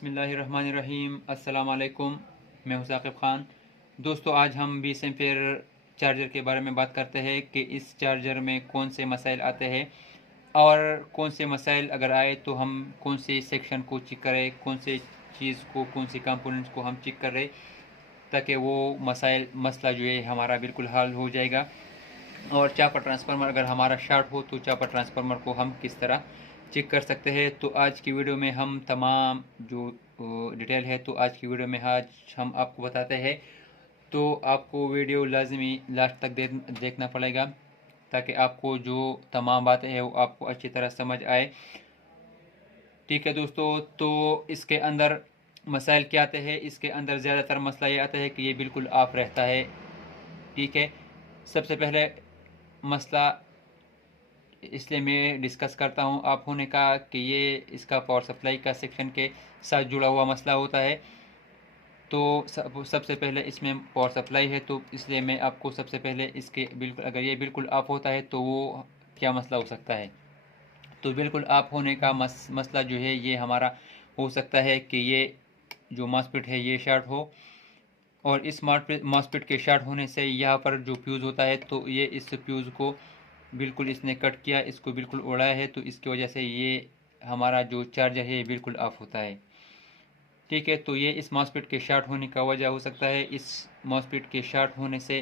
बिस्मिल्लाहिर्रहमानिर्रहीम। अस्सलाम वालेकुम। मैं हूं साकिब ख़ान। दोस्तों, आज हम 20 एम्पेयर चार्जर के बारे में बात करते हैं कि इस चार्जर में कौन से मसाइल आते हैं और कौन से मसाइल अगर आए तो हम कौन से सेक्शन को चेक करें, कौन से चीज़ को, कौन से कंपोनेंट्स को हम चेक करें ताकि वो मसला जो है हमारा बिल्कुल हल हो जाएगा। और चापर ट्रांसफार्मर अगर हमारा शॉर्ट हो तो चापर ट्रांसफार्मर को हम किस तरह चेक कर सकते हैं। तो आज की वीडियो में हम तमाम जो डिटेल है तो आज की वीडियो में आज हम आपको बताते हैं। तो आपको वीडियो लाजमी लास्ट तक देखना पड़ेगा ताकि आपको जो तमाम बातें हैं वो आपको अच्छी तरह समझ आए। ठीक है दोस्तों, तो इसके अंदर मसाइल क्या आते हैं। इसके अंदर ज़्यादातर मसला ये आता है कि ये बिल्कुल ऑफ रहता है। ठीक है, सबसे पहले मसला इसलिए मैं डिस्कस करता हूँ आप होने का कि ये इसका पावर सप्लाई का सेक्शन के साथ जुड़ा हुआ मसला होता है। तो सबसे पहले इसमें पावर सप्लाई है तो इसलिए मैं आपको सबसे पहले इसके बिल्कुल अगर ये बिल्कुल ऑफ होता है तो वो क्या मसला हो सकता है। तो बिल्कुल ऑफ होने का मसला जो है ये हमारा हो सकता है कि ये जो मॉसफेट है ये शॉर्ट हो और इस मॉसफेट के शॉर्ट होने से यहाँ पर जो फ्यूज़ होता है तो ये इस फ्यूज़ को बिल्कुल इसने कट किया, इसको बिल्कुल उड़ाया है तो इसकी वजह से ये हमारा जो चार्जर है ये बिल्कुल ऑफ होता है। ठीक है, तो ये इस मॉसफेट के शॉर्ट होने का वजह हो सकता है। इस मॉसफेट के शॉर्ट होने से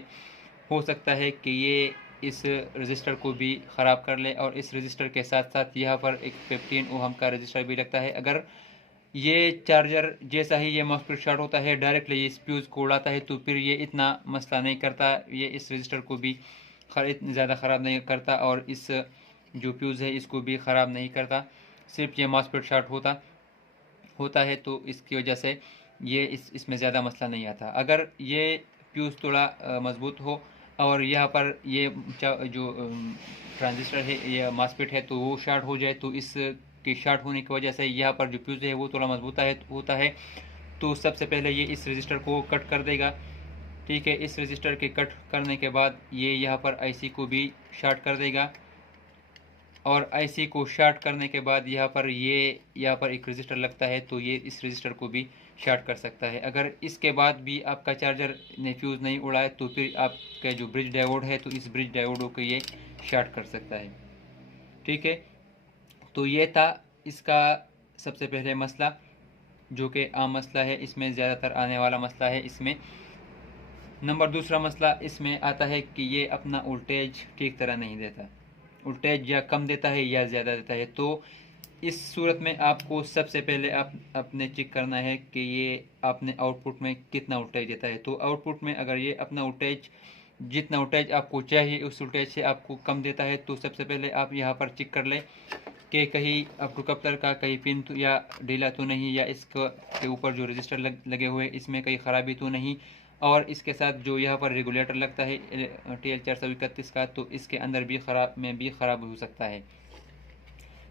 हो सकता है कि ये इस रजिस्टर को भी ख़राब कर ले और इस रजिस्टर के साथ साथ यहाँ पर एक 15 ओहम का रजिस्टर भी लगता है। अगर ये चार्जर जैसा ही ये मॉसफेट शॉर्ट होता है डायरेक्टली इस फ्यूज़ को उड़ाता है तो फिर ये इतना मसला नहीं करता, ये इस रजिस्टर को भी इतनी ज़्यादा ख़राब नहीं करता और इस जो फ्यूज़ है इसको भी ख़राब नहीं करता। सिर्फ ये मॉसफेट शॉर्ट होता है तो इसकी वजह से ये इसमें ज़्यादा मसला नहीं आता। अगर ये फ्यूज़ थोड़ा मज़बूत हो और यहाँ पर ये जो ट्रांजिस्टर है या मॉसफेट है तो वो शॉर्ट हो जाए तो इस के शॉर्ट होने की वजह से यहाँ पर जो फ्यूज़ है वो थोड़ा मजबूत होता है तो सबसे पहले ये इस रजिस्टर को कट कर देगा। ठीक है, इस रजिस्टर के कट करने के बाद ये यहाँ पर आईसी को भी शॉर्ट कर देगा और आईसी को शॉर्ट करने के बाद यहाँ पर एक रजिस्टर लगता है तो ये इस रजिस्टर को भी शॉर्ट कर सकता है। अगर इसके बाद भी आपका चार्जर ने फ्यूज़ नहीं उड़ाए तो फिर आपका जो ब्रिज डायोड है तो इस ब्रिज डायोड को ये शॉर्ट कर सकता है। ठीक है, तो ये था इसका सबसे पहले मसला जो कि आम मसला है, इसमें ज़्यादातर आने वाला मसला है। इसमें नंबर दूसरा मसला इसमें आता है कि ये अपना वोल्टेज ठीक तरह नहीं देता, वोल्टेज या कम देता है या ज़्यादा देता है। तो इस सूरत में आपको सबसे पहले अपने चेक करना है कि ये आपने आउटपुट में कितना वोल्टेज देता है। तो आउटपुट में अगर ये अपना वोल्टेज जितना वोल्टेज आपको चाहिए उस वोल्टेज से आपको कम देता है तो सबसे पहले आप यहाँ पर चेक कर लें कि कहीं आपको कप्लर का कहीं पिन तो या ढीला तो नहीं, या इसके ऊपर जो रजिस्टर लगे हुए इसमें कहीं ख़राबी तो नहीं, और इसके साथ जो यहाँ पर रेगुलेटर लगता है TL431 का तो इसके अंदर भी ख़राब हो सकता है।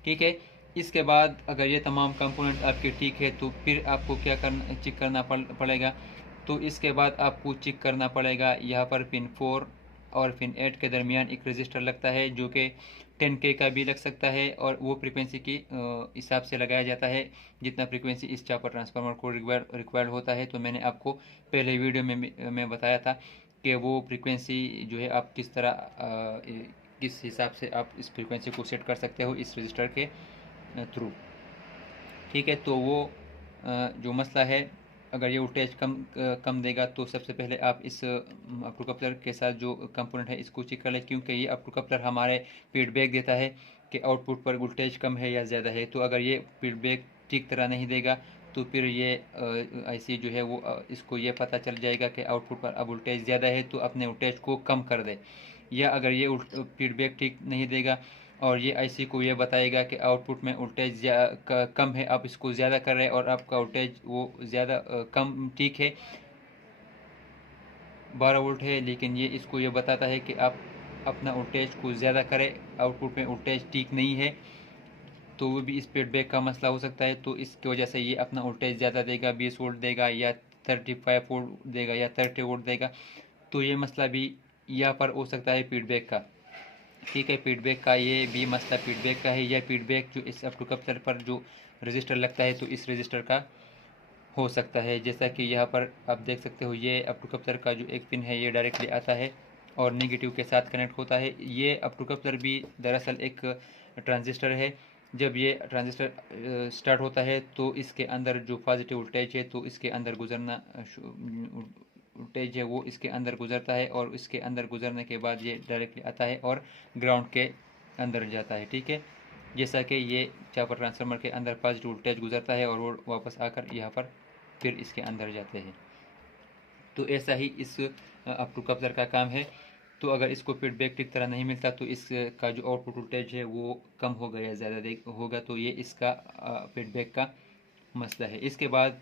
ठीक है, इसके बाद अगर ये तमाम कंपोनेंट आपके ठीक है तो फिर आपको क्या चेक करना पड़ेगा। तो इसके बाद आपको चेक करना पड़ेगा यहाँ पर पिन 4 और पिन 8 के दरमियान एक रजिस्टर लगता है जो कि 10K का भी लग सकता है और वो फ्रीक्वेंसी की हिसाब से लगाया जाता है जितना फ्रीक्वेंसी इस चापर ट्रांसफार्मर को रिक्वायर्ड होता है। तो मैंने आपको पहले वीडियो में बताया था कि वो फ्रीक्वेंसी जो है आप किस हिसाब से आप इस फ्रीक्वेंसी को सेट कर सकते हो इस रजिस्टर के थ्रू। ठीक है, तो वो जो मसला है अगर ये वोल्टेज कम देगा तो सबसे पहले आप इस अप टू कपलर के साथ जो कंपोनेंट है इसको चेक कर लें, क्योंकि ये अप टू कपलर हमारे फीडबैक देता है कि आउटपुट पर वोल्टेज कम है या ज़्यादा है। तो अगर ये फीडबैक ठीक तरह नहीं देगा तो फिर ये आईसी जो है वो इसको ये पता चल जाएगा कि आउटपुट पर अब वोल्टेज ज़्यादा है तो अपने वोल्टेज को कम कर दे। या अगर ये फीडबैक ठीक नहीं देगा और ये आईसी को ये बताएगा कि आउटपुट में वोल्टेज कम है, आप इसको ज़्यादा कर रहे हैं और आपका वोल्टेज वो ज़्यादा कम ठीक है 12 वोल्ट है, लेकिन ये इसको ये बताता है कि आप अपना वोल्टेज को ज़्यादा करें, आउटपुट में वोल्टेज ठीक नहीं है, तो वो भी इस फीडबैक का मसला हो सकता है। तो इसकी वजह से ये अपना वोल्टेज ज़्यादा देगा, 20 वोल्ट देगा या 35 वोल्ट देगा या 30 वोल्ट देगा। तो ये मसला भी यहाँ पर हो सकता है फीडबैक का। ठीक है, फीडबैक का ये भी मसला फीडबैक का है। यह फीडबैक जो इस अप टू कपलर पर जो रजिस्टर लगता है तो इस रजिस्टर का हो सकता है। जैसा कि यहाँ पर आप देख सकते हो, ये अप टू कपलर का जो एक पिन है ये डायरेक्टली आता है और नेगेटिव के साथ कनेक्ट होता है। ये अप टू कपलर भी दरअसल एक ट्रांजिस्टर है। जब ये ट्रांजिस्टर स्टार्ट होता है तो इसके अंदर जो पॉजिटिव वोल्टेज है तो इसके अंदर गुजरना वोल्टेज है वो इसके अंदर गुजरता है और इसके अंदर गुजरने के बाद ये डायरेक्टली आता है और ग्राउंड के अंदर जाता है। ठीक है, जैसा कि ये चापर ट्रांसफार्मर के अंदर पॉजिटिव वोल्टेज गुजरता है और वो वापस आकर यहाँ पर फिर इसके अंदर जाते हैं। तो ऐसा ही इस अप टू कपलर का काम है। तो अगर इसको फीडबैक ठीक तरह नहीं मिलता तो इसका जो आउटपुट वोल्टेज है वो कम होगा या ज़्यादा होगा, तो ये इसका फीडबैक का मसला है। इसके बाद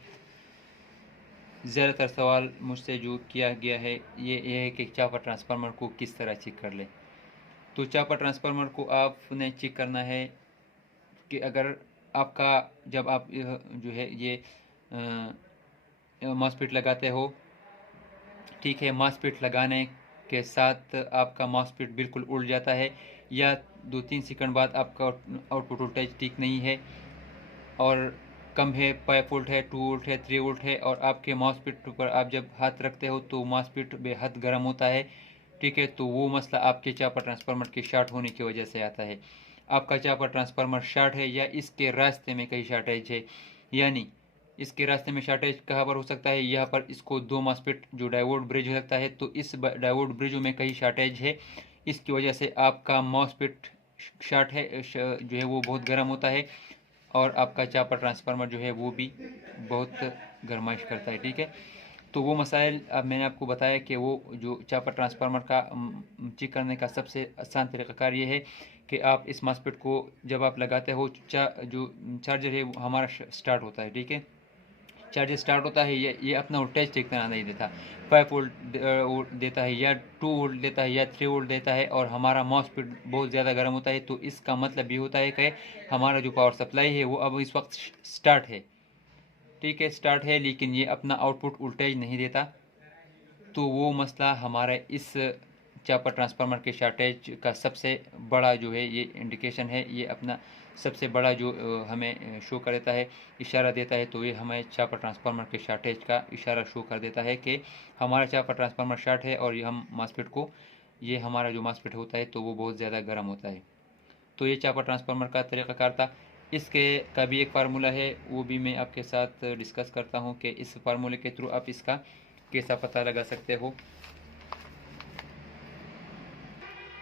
ज़्यादातर सवाल मुझसे जो किया गया है ये है कि चापर ट्रांसफार्मर को किस तरह चेक कर ले। तो चापर ट्रांसफार्मर को आपने चेक करना है कि अगर आपका जब आप जो है ये मॉसफेट लगाते हो, ठीक है, मॉसफेट लगाने के साथ आपका मॉसफेट बिल्कुल उड़ जाता है या 2-3 सेकंड बाद आपका आउटपुट वोल्टेज ठीक नहीं है और कम है, 5 वोल्ट है, 2 वोल्ट है, 3 वोल्ट है और आपके मॉसफेट पर आप जब हाथ रखते हो तो मॉसफेट बेहद गर्म होता है, ठीक है, तो वो मसला आपके चापर ट्रांसफार्मर के शॉर्ट होने की वजह से आता है। आपका चापर ट्रांसफार्मर शॉर्ट है या इसके रास्ते में कहीं शॉर्टेज है, यानी इसके रास्ते में शॉर्टेज कहाँ पर हो सकता है, यहाँ पर इसको 2 मॉसफेट जो डायोड ब्रिज हो सकता है, तो इस डायोड ब्रिज में कहीं शॉर्टेज है, इसकी वजह से आपका मॉसफेट शॉर्ट है जो है वो बहुत गर्म होता है और आपका चापर ट्रांसफार्मर जो है वो भी बहुत गर्माइश करता है। ठीक है, तो वो मसाइल अब मैंने आपको बताया कि वो जो चापर ट्रांसफार्मर का चेक करने का सबसे आसान तरीक़ाकार ये है कि आप इस मॉसफेट को जब आप लगाते हो जो चार्जर है वो हमारा स्टार्ट होता है। ठीक है, चार्जर स्टार्ट होता है, ये अपना वोल्टेज ठीक तरह नहीं देता, 5 वोल्ट देता है या 2 वोल्ट देता है या 3 वोल्ट देता है और हमारा मॉसफेट बहुत ज़्यादा गर्म होता है। तो इसका मतलब ये होता है कि हमारा जो पावर सप्लाई है वो अब इस वक्त स्टार्ट है, ठीक है, स्टार्ट है, लेकिन ये अपना आउटपुट वोल्टेज नहीं देता। तो वो मसला हमारा इस चापर ट्रांसफार्मर के शॉर्टेज का सबसे बड़ा जो है ये इंडिकेशन है, ये अपना सबसे बड़ा जो हमें शो कर देता है, इशारा देता है। तो ये हमें चापर ट्रांसफार्मर के शॉर्टेज का इशारा शो कर देता है कि हमारा चापर ट्रांसफार्मर शॉर्ट है और ये हम मॉसफेट को, ये हमारा जो मॉसफेट होता है तो वो बहुत ज़्यादा गर्म होता है। तो ये चापर ट्रांसफार्मर का तरीक़ाकार था। इसके का भी एक फार्मूला है, वो भी मैं आपके साथ डिस्कस करता हूँ कि इस फार्मूले के थ्रू आप इसका कैसा पता लगा सकते हो।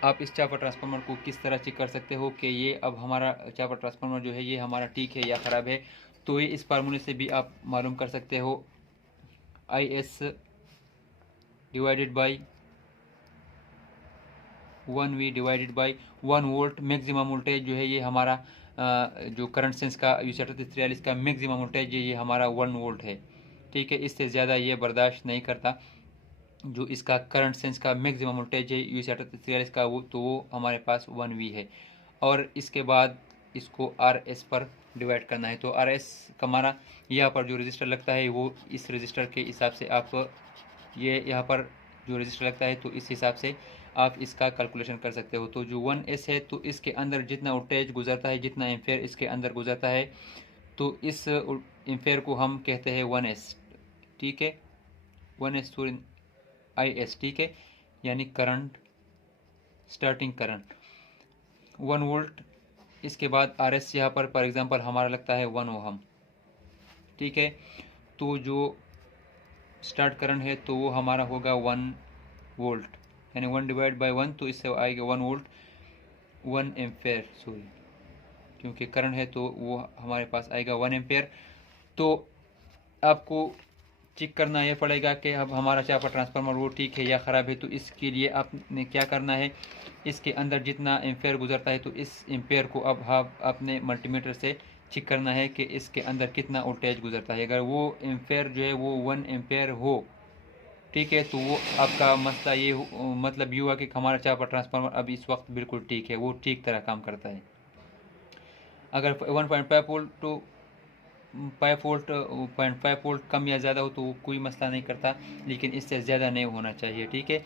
आप इस चापर ट्रांसफार्मर को किस तरह चेक कर सकते हो कि ये अब हमारा चापर ट्रांसफार्मर जो है ये हमारा ठीक है या ख़राब है। तो ये इस फार्मूले से भी आप मालूम कर सकते हो, IS divided by 1V divided by 1 volt. Maximum voltage जो है ये हमारा जो करंट सेंस का U3843 का मैक्सिमम वोल्टेज ये हमारा 1 वोल्ट है। ठीक है, इससे ज़्यादा ये बर्दाश्त नहीं करता। जो इसका करंट सेंस का मैक्सिमम वोल्टेज है U3843 का वो हमारे पास 1V है। और इसके बाद इसको RS पर डिवाइड करना है। तो RS का हमारा यहाँ पर जो रजिस्टर लगता है वो इस रजिस्टर के हिसाब से आप ये यहाँ पर जो रजिस्टर लगता है तो इस हिसाब से आप इसका कैलकुलेशन कर सकते हो। तो जो 1S है तो इसके अंदर जितना वोल्टेज गुजरता है, जितना एम्पेयर इसके अंदर गुजरता है, तो इस एम्पेयर को हम कहते हैं 1S। ठीक है, 1S सॉरी IS, ठीक है, यानी करंट, स्टार्टिंग करंट 1 वोल्ट। इसके बाद RS यहाँ पर फॉर एग्जांपल हमारा लगता है 1 ओहम। ठीक है, तो जो स्टार्ट करंट है तो वो हमारा होगा 1 वोल्ट, यानी 1 डिवाइड बाई 1, तो इससे आएगा 1 वोल्ट 1 एम्पेयर, सॉरी क्योंकि करंट है तो वो हमारे पास आएगा 1 एम्पेयर। तो आपको चेक करना ये पड़ेगा कि अब हमारा चापर ट्रांसफार्मर वो ठीक है या ख़राब है। तो इसके लिए आपने क्या करना है, इसके अंदर जितना एम्पेयर गुजरता है तो इस एम्पेयर को अब आप अपने मल्टीमीटर से चेक करना है कि इसके अंदर कितना वोल्टेज गुजरता है। अगर वो एम्पेयर जो है वो 1 एम्पेयर हो, ठीक है, तो वो आपका मसला ये मतलब ये हुआ कि हमारा चापर ट्रांसफार्मर अब इस वक्त बिल्कुल ठीक है, वो ठीक तरह काम करता है। अगर 1.5 वोल्ट तो 0.5 वोल्ट कम या ज़्यादा हो तो वो कोई मसला नहीं करता, लेकिन इससे ज़्यादा नहीं होना चाहिए। ठीक है,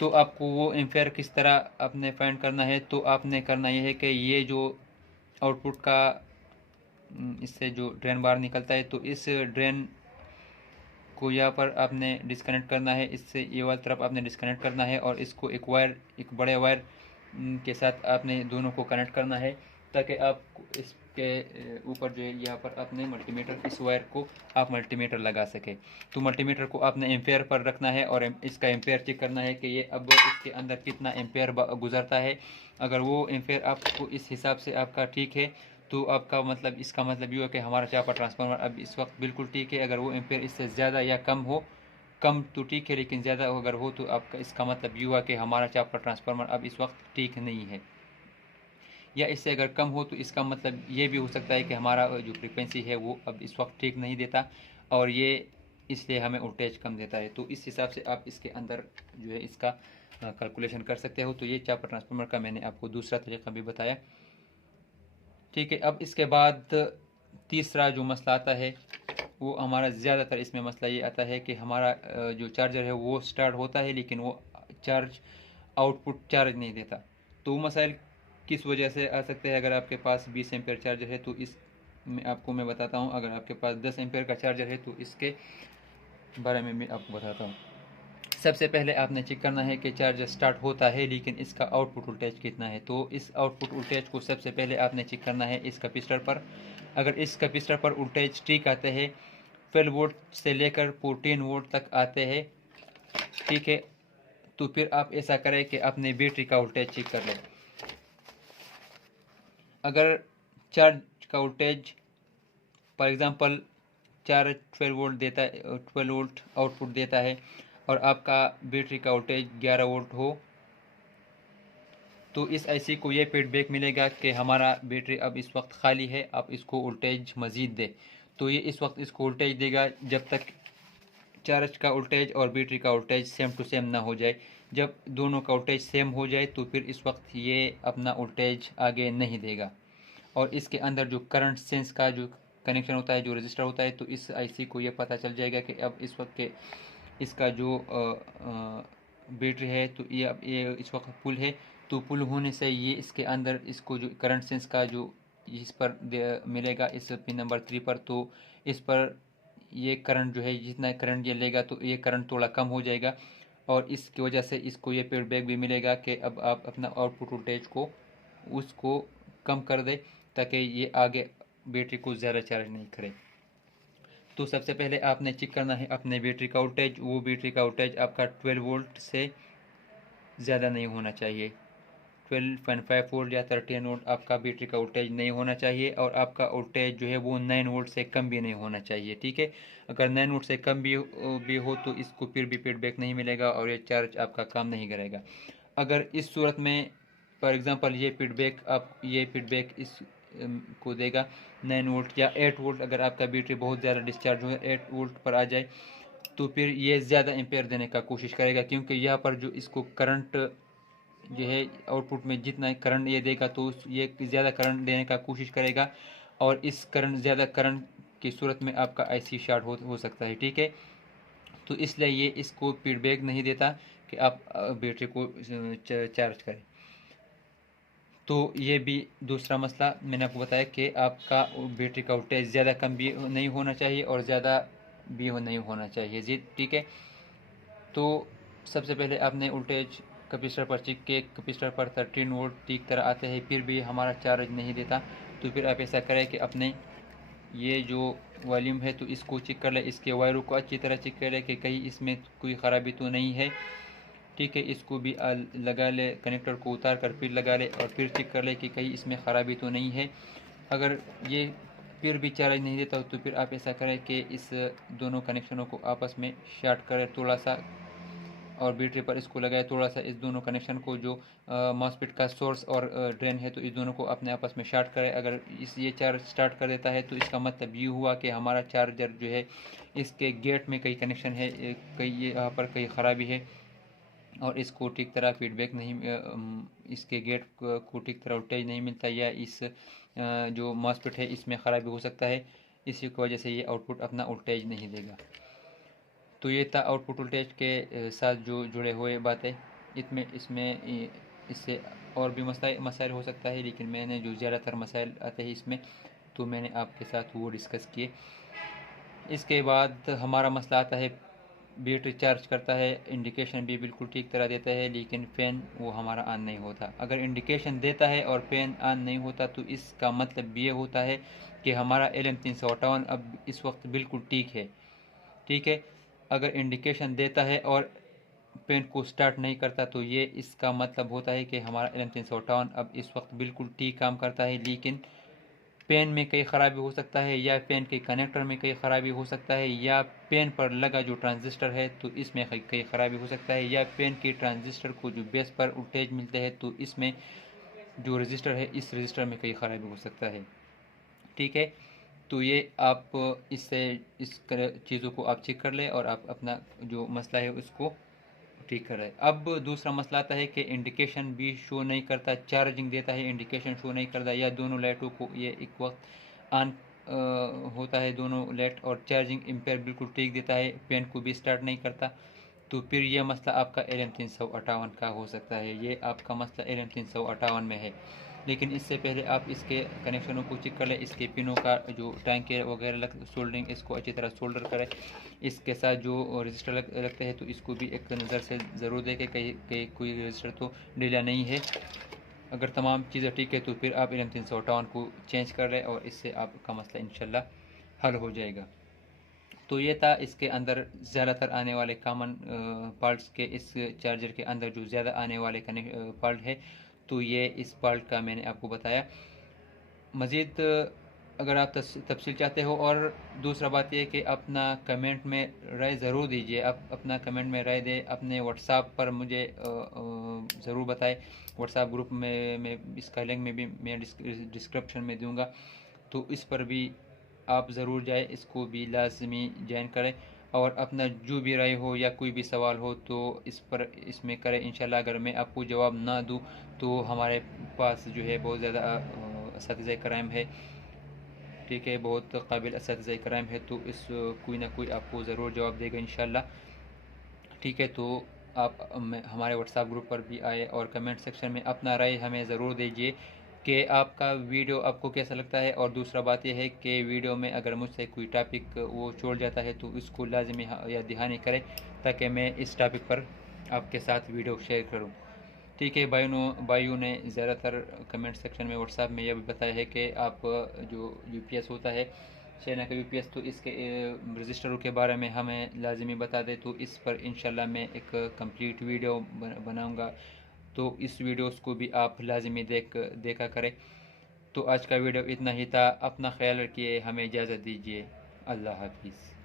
तो आपको वो एम्पेयर किस तरह आपने फाइंड करना है, तो आपने करना ये है कि ये जो आउटपुट का इससे जो ड्रेन बार निकलता है तो इस ड्रेन को यहाँ पर आपने डिस्कनेक्ट करना है, इससे ये वाली तरफ आपने डिस्कनेक्ट करना है और इसको एक बड़े वायर के साथ आपने दोनों को कनेक्ट करना है, ताकि आप इसके ऊपर जो है यहाँ पर आपने मल्टीमीटर, इस वायर को आप मल्टीमीटर लगा सके। तो मल्टीमीटर को आपने एम्पेयर पर रखना है और इसका एम्पेयर चेक करना है कि ये अब इसके अंदर कितना एम्पेयर गुजरता है। अगर वो एम्पेयर आपको इस हिसाब से आपका ठीक है तो आपका मतलब, इसका मतलब ये है कि हमारा चापा ट्रांसफार्मर अब इस वक्त बिल्कुल ठीक है। अगर वो एम्पेयर इससे ज़्यादा या कम हो, कम तो ठीक है लेकिन ज़्यादा अगर हो तो आपका इसका मतलब ये हुआ कि हमारा चापा ट्रांसफार्मर अब इस वक्त ठीक नहीं है। या इससे अगर कम हो तो इसका मतलब ये भी हो सकता है कि हमारा जो फ्रीक्वेंसी है वो अब इस वक्त ठीक नहीं देता और ये इसलिए हमें वोल्टेज कम देता है। तो इस हिसाब से आप इसके अंदर जो है इसका कैलकुलेशन कर सकते हो। तो ये चापा ट्रांसफार्मर का मैंने आपको दूसरा तरीका भी बताया, ठीक है। अब इसके बाद तीसरा जो मसला आता है वो हमारा ज़्यादातर इसमें मसला ये आता है कि हमारा जो चार्जर है वो स्टार्ट होता है लेकिन वो चार्ज आउटपुट चार्ज नहीं देता। तो वो मसाइल किस वजह से आ सकते हैं? अगर आपके पास 20 एम्पेयर चार्जर है तो इस में आपको मैं बताता हूँ। अगर आपके पास 10 एम्पेयर का चार्जर है तो इसके बारे में मैं आपको बताता हूँ। सबसे पहले आपने चेक करना है कि चार्जर स्टार्ट होता है लेकिन इसका आउटपुट वोल्टेज कितना है। तो इस आउटपुट वोल्टेज को सबसे पहले आपने चेक करना है इस कैपेसिटर पर। अगर इस कैपेसिटर पर वोल्टेज ठीक आते हैं, 12 वोल्ट से लेकर 14 वोल्ट तक आते हैं, ठीक है, तो फिर आप ऐसा करें कि अपने बैटरी का वोल्टेज चेक कर लें। अगर चार्ज का voltage for example charge 12 volt देता है, 12 वोल्ट आउटपुट देता है और आपका बैटरी का वोल्टेज 11 वोल्ट हो, तो इस आईसी को ये फीडबैक मिलेगा कि हमारा बैटरी अब इस वक्त खाली है, आप इसको वोल्टेज मज़ीद दे। तो ये इस वक्त इसको वोल्टेज देगा जब तक चार्ज का वोल्टेज और बैटरी का वोल्टेज सेम टू सेम ना हो जाए। जब दोनों का वोल्टेज सेम हो जाए तो फिर इस वक्त ये अपना वोल्टेज आगे नहीं देगा। और इसके अंदर जो करंट सेंस का जो कनेक्शन होता है, जो रजिस्टर होता है, तो इस आईसी को ये पता चल जाएगा कि अब इस वक्त के इसका जो बैटरी है तो ये अब ये इस वक्त फुल है। तो फुल होने से ये इसके अंदर इसको जो करंट सेंस का जो इस पर मिलेगा इस पिन नंबर 3 पर, तो इस पर ये करंट जो है, जितना करंट ये लेगा तो ये करंट थोड़ा कम हो जाएगा और इसकी वजह से इसको ये फीडबैक भी मिलेगा कि अब आप अपना आउटपुट वोल्टेज को उसको कम कर दे ताकि ये आगे बैटरी को ज़्यादा चार्ज नहीं करे। तो सबसे पहले आपने चेक करना है अपने बैटरी का वोल्टेज। वो बैटरी का वोल्टेज आपका 12 वोल्ट से ज़्यादा नहीं होना चाहिए। 12.5 वोल्ट या 13 वोल्ट आपका बैटरी का वोल्टेज नहीं होना चाहिए और आपका वोल्टेज जो है वो 9 वोल्ट से कम भी नहीं होना चाहिए, ठीक है। अगर 9 वोल्ट से कम भी हो तो इसको फिर भी फीडबैक नहीं मिलेगा और ये चार्ज आपका काम नहीं करेगा। अगर इस सूरत में फॉर एग्ज़ाम्पल ये फीडबैक इस को देगा 9 वोल्ट या 8 वोल्ट, अगर आपका बैटरी बहुत ज़्यादा डिस्चार्ज हो 8 वोल्ट पर आ जाए तो फिर ये ज़्यादा एम्पेयर देने का कोशिश करेगा, क्योंकि यहाँ पर जो इसको करंट जो है आउटपुट में जितना करंट ये देगा तो ये ज़्यादा करंट देने का कोशिश करेगा और इस ज़्यादा करंट की सूरत में आपका आईसी शॉर्ट हो सकता है, ठीक है। तो इसलिए ये इसको फीडबैक नहीं देता कि आप बैटरी को चार्ज करें। तो ये भी दूसरा मसला मैंने आपको बताया कि आपका बैटरी का वोल्टेज ज़्यादा कम भी नहीं होना चाहिए और ज़्यादा भी नहीं होना चाहिए जी, ठीक है। तो सबसे पहले आपने वोल्टेज कैपेसिटर पर चेक के कैपेसिटर पर 13 वोल्ट ठीक तरह आते हैं फिर भी हमारा चार्ज नहीं देता, तो फिर आप ऐसा करें कि अपने ये जो वॉल्यूम है तो इसको चेक कर ले, इसके वायरों को अच्छी तरह चेक कर ले कि कहीं इसमें कोई ख़राबी तो नहीं है, ठीक है। इसको भी लगा ले, कनेक्टर को उतार कर फिर लगा ले और फिर चेक कर ले कि कहीं इसमें ख़राबी तो नहीं है। अगर ये फिर भी चार्ज नहीं देता तो फिर आप ऐसा करें कि इस दोनों कनेक्शनों को आपस में शॉर्ट करें थोड़ा सा और बैटरी पर इसको लगाए थोड़ा सा, इस दोनों कनेक्शन को जो मॉसफेट का सोर्स और ड्रेन है तो इस दोनों को अपने आपस में शॉर्ट करें। अगर ये चार्ज स्टार्ट कर देता है तो इसका मतलब ये हुआ कि हमारा चार्जर जो है इसके गेट में कई कनेक्शन है, कई यहाँ पर कई ख़राबी है और इसको ठीक तरह फीडबैक नहीं, इसके गेट को ठीक तरह वोल्टेज नहीं मिलता या इस जो मॉसफेट है इसमें ख़राबी हो सकता है, इसी की वजह से ये आउटपुट अपना वोल्टेज नहीं देगा। तो ये था आउटपुट वोल्टेज के साथ जो जुड़े हुए बातें। इसमें इससे और भी मसाइल हो सकता है लेकिन मैंने जो ज़्यादातर मसाइल आते हैं इसमें तो मैंने आपके साथ वो डिस्कस किए। इसके बाद हमारा मसला आता है, बैटरी चार्ज करता है, इंडिकेशन भी बिल्कुल ठीक तरह देता है, लेकिन फ़ैन वो हमारा ऑन नहीं होता। अगर इंडिकेशन देता है और फ़ैन ऑन नहीं होता तो इसका मतलब ये होता है कि हमारा LM358 अब इस वक्त बिल्कुल ठीक है। ठीक है, अगर इंडिकेशन देता है और पेन को स्टार्ट नहीं करता तो ये इसका मतलब होता है कि हमारा LM358 अब इस वक्त बिल्कुल ठीक काम करता है, लेकिन पेन में कई ख़राबी हो सकता है, या पेन के कनेक्टर में कई ख़राबी हो सकता है, या पेन पर लगा जो ट्रांजिस्टर है तो इसमें कई ख़राबी हो सकता है, या पेन के ट्रांजिस्टर को जो बेस पर वोल्टेज मिलते हैं तो इसमें जो रजिस्टर है इस रजिस्टर में कई ख़राबी हो सकता है। ठीक है, तो ये आप इससे इस चीज़ों को आप चेक कर लें और आप अपना जो मसला है उसको ठीक कर रहे हैं। अब दूसरा मसला आता है कि इंडिकेशन भी शो नहीं करता, चार्जिंग देता है इंडिकेशन शो नहीं करता, या दोनों लाइटों को ये एक वक्त ऑन होता है दोनों लाइट, और चार्जिंग एम्पेयर बिल्कुल ठीक देता है, पेन को भी स्टार्ट नहीं करता। तो फिर यह मसला आपका LM358 का हो सकता है। ये आपका मसला LM358 में है, लेकिन इससे पहले आप इसके कनेक्शनों को चेक कर लें, इसके पिनों का जो टैंक वगैरह सोल्डरिंग, इसको अच्छी तरह सोल्डर करें। इसके साथ जो रजिस्टर लगते हैं तो इसको भी एक नज़र से ज़रूर देखें कहीं कोई रजिस्टर तो ढीला नहीं है। अगर तमाम चीज़ें ठीक है तो फिर आप LM358 को चेंज कर लें और इससे आपका मसला इंशाल्लाह हल हो जाएगा। तो ये था इसके अंदर ज़्यादातर आने वाले कॉमन पार्ट्स के, इस चार्जर के अंदर जो ज़्यादा आने वाले पार्ट है, तो ये इस पार्ट का मैंने आपको बताया। मज़ीद अगर आप तफसील चाहते हो, और दूसरा बात यह कि अपना कमेंट में राय ज़रूर दीजिए, आप अपना कमेंट में राय दें, अपने व्हाट्सएप पर मुझे ज़रूर बताएं। व्हाट्सएप ग्रुप में मैं इसका लिंक में भी मैं डिस्क्रिप्शन में दूंगा, तो इस पर भी आप ज़रूर जाए, इसको भी लाजमी ज्वाइन करें, और अपना जो भी राय हो या कोई भी सवाल हो तो इस पर इसमें करें। इंशाल्लाह अगर मैं आपको जवाब ना दूं तो हमारे पास जो है बहुत ज़्यादा असातिज़ा कराम है। ठीक है, बहुत काबिल असातिज़ा कराम है, तो इस कोई ना कोई आपको ज़रूर जवाब देगा इंशाल्लाह। ठीक है, तो आप हमारे व्हाट्सएप ग्रुप पर भी आए और कमेंट सेक्शन में अपना राय हमें ज़रूर दीजिए कि आपका वीडियो आपको कैसा लगता है। और दूसरा बात यह है कि वीडियो में अगर मुझसे कोई टॉपिक वो छोड़ जाता है तो इसको लाजमी या दहानी करें, ताकि मैं इस टॉपिक पर आपके साथ वीडियो शेयर करूं। ठीक है, भाइयों ने ज़्यादातर कमेंट सेक्शन में व्हाट्सएप में यह भी बताया है कि आप जो UPS होता है चाइना का UPS, तो इसके रजिस्टरों के बारे में हमें लाजमी बता दें, तो इस पर इंशाल्लाह मैं एक कंप्लीट वीडियो बनाऊंगा, तो इस वीडियोस को भी आप लाजमी देखा करें। तो आज का वीडियो इतना ही था, अपना ख्याल रखिए, हमें इजाज़त दीजिए, अल्लाह हाफिज़।